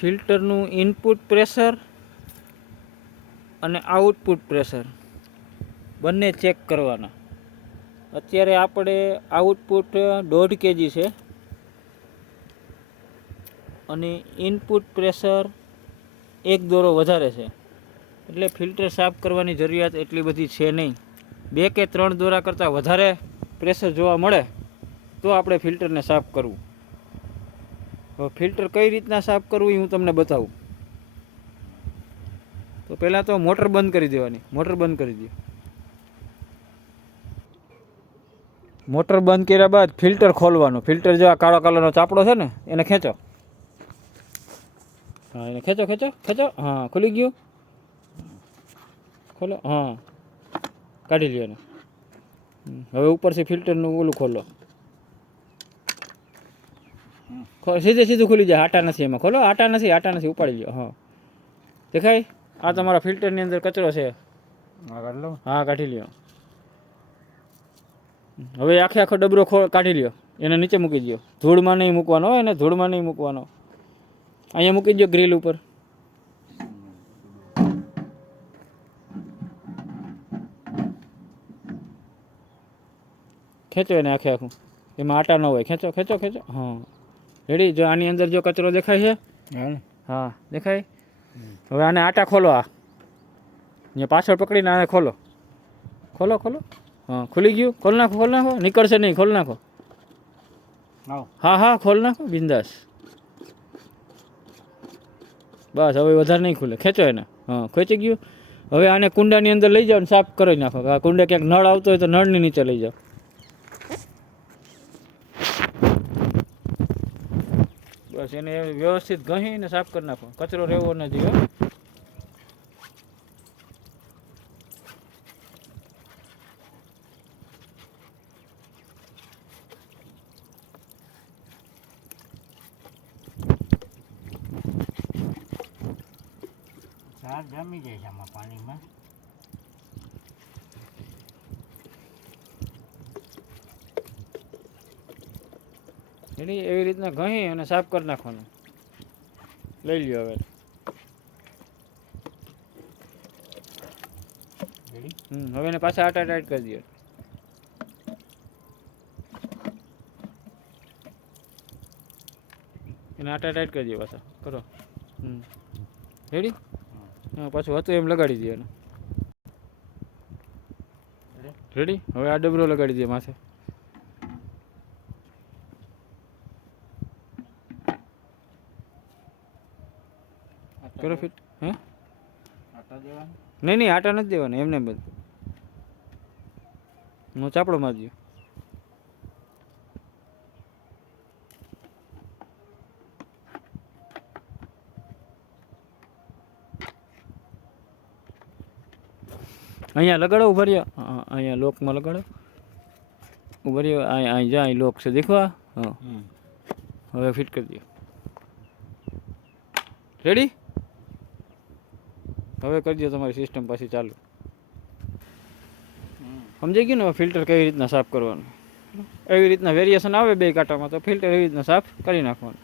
ફિલ્ટરનું input pressure અને output pressure બંને ચેક કરવાના. અત્યારે આપણે આઉટપુટ 1.5 kg છે અને ઇનપુટ પ્રેશર 1 દોરો વધારે છે, એટલે ફિલ્ટર સાફ કરવાની જરૂરિયાત એટલી બધી છે નહીં. 2 કે 3 દોરા કરતાં વધારે પ્રેશર જોવા મળે તો આપણે ફિલ્ટરને સાફ કરવું. હવે ફિલ્ટર કઈ રીતના સાફ કરવું એ હું તમને બતાવું. તો પહેલાં તો મોટર બંધ કરી દેવાની. મોટર બંધ કરી દો. મોટર બંધ કર્યા બાદ ફિલ્ટર ખોલવાનું. ફિલ્ટર જો આ કાળો કલરનો ચાપડો છે ને એને ખેંચો. હા, એને ખેંચો ખેંચો ખેંચો. હા, ખુલી ગયું. ખોલો. હા, કાઢી લ્યો એને. હવે ઉપરથી ફિલ્ટરનું ઓલું ખોલો. સીધે સીધું ખુલી જાય. આટા નથી એમાં. ખોલો. આટા નથી. ઉપાડી લ્યો. હા, દેખાય? આ તમારા ફિલ્ટરની અંદર કચરો છે. હા, કાઢી લ્યો. હવે આખો ડબરો કાઢી લ્યો. એને નીચે મૂકી દો. ધૂળમાં નહીં મૂકવાનો. એને ધૂળમાં નહીં મૂકવાનો. અહીંયા મૂકી દો ગ્રીલ ઉપર. ખેંચો એને આખું. એમાં આટા ન હોય. ખેંચો ખેંચો ખેંચો. હા, રેડી. જો આની અંદર જો કચરો દેખાય છે, હા દેખાય. હવે આને આટા ખોલો. આ અહીંયા પાછળ પકડીને આને ખોલો. ખોલો ખોલો. હા, ખુલી ગયું. ખોલ નાખો. નીકળશે નહીં. ખોલ નાખો. હા, ખોલ નાખો બિંદાસ. બસ, હવે વધારે નહીં ખુલે. ખેંચો એને. હા, ખેંચી ગયું. હવે આને કુંડાની અંદર લઈ જાઓ ને સાફ કરી નાખો. આ કુંડા ક્યાંક નળ આવતો હોય તો નળની નીચે લઈ જાઓ. બસ, એને વ્યવસ્થિત ઘસીને સાફ કરી નાખો. કચરો રહેવો નથી. હો, જમી જાય છે આમાં પાણીમાં. એવી રીતના ઘસી અને સાફ કરી નાખવાનું. લઈ લ્યો હવે. હવે એને પાછા આટા ટાઈટ કરી દો. એને આટા ટાઈટ કરી દો પાછા. કરો. રેડી. હા, પાછું હતું એમ લગાડી દે એને. રેડી. હવે આ ડબરો લગાડી દે માથે. કરો ફિટ. હે, નહીં આટા નથી દેવાના. એમને બધું હું ચાપડો મારી દઉં. અહીંયા લગાડો. ઉભા રહ્યો. હા, અહીંયા લોકમાં લગાડો. ઉભા રહ્યો. અહીં જા. અહીં લોક છે દેખવા. હા, હવે ફિટ કરી દો. રેડી. હવે કરી દો તમારી સિસ્ટમ પાછી ચાલુ. સમજાઈ ગયું ને ફિલ્ટર કઈ રીતના સાફ કરવાનું. એવી રીતના વેરિએશન આવે બે કાંટામાં તો ફિલ્ટર એવી રીતના સાફ કરી નાખવાનું.